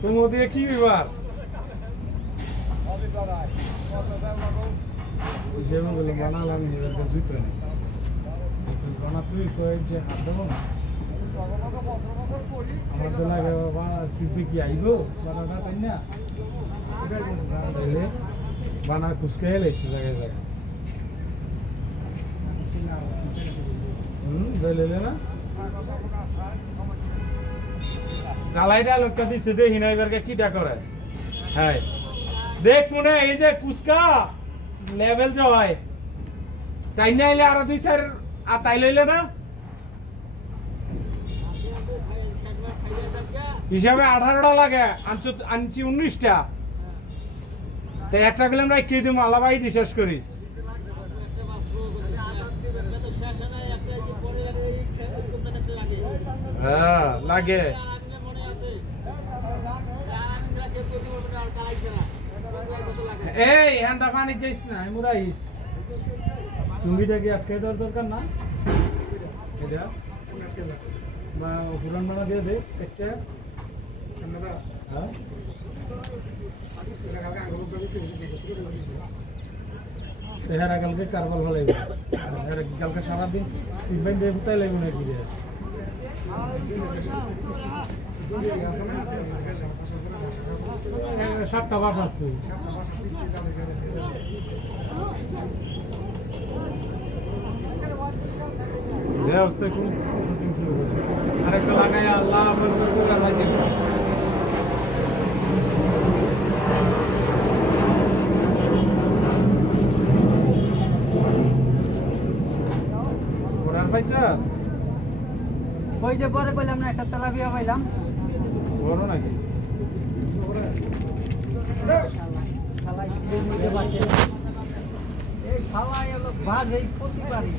তুমি ওদিকে কি বিবার যেগুলো বানালাম নিজের জুতো নেই বানা তুই কয়েক যে হাত দেবো না আমার তো লাগে বাবা শিল্পী কি আইব বানাটা তাই না বানা কুচকে এসে জায়গায় জায়গায় লেলে না কালাইটা লোকটা দিচ্ছে দে হিনাইবারকে কিটা করে হ্যাঁ দেখ মনে এই যে কুচকা লেভেল যে হয় তাই না এলে আরো 2-4 আতাই লইলে না হিসাবে 18টা লাগে আনছি 19টা তো একটা গেলাম রাখি দিম আলাবাই বিশ্বাস করিস হ্যাঁ লাগে এই হ্যান্ডা পানি যাইস না মুরাইস চুঙ্গিটা কি আটকে দেওয়ার দরকার না এটা বা পুরান বানা দিয়ে দে একটা হ্যাঁ হেরা কালকে কারবার ভালো লাগবে কালকে সারাদিন সিটবেন দিয়ে কোথায় লাগবে নাকি রে 7টা বাস আসছে অবস্থায় কোন শুটিং শুরু করে আরেকটা লাগাই আল্লাহ আকবার করে আর লাগে ওরার পয়সা ওই যে পরে কইলাম না একটা তেলাপিয়া পাইলাম বড় নাকি এই খাওয়াই হলো ভাগ এই প্রতিবারই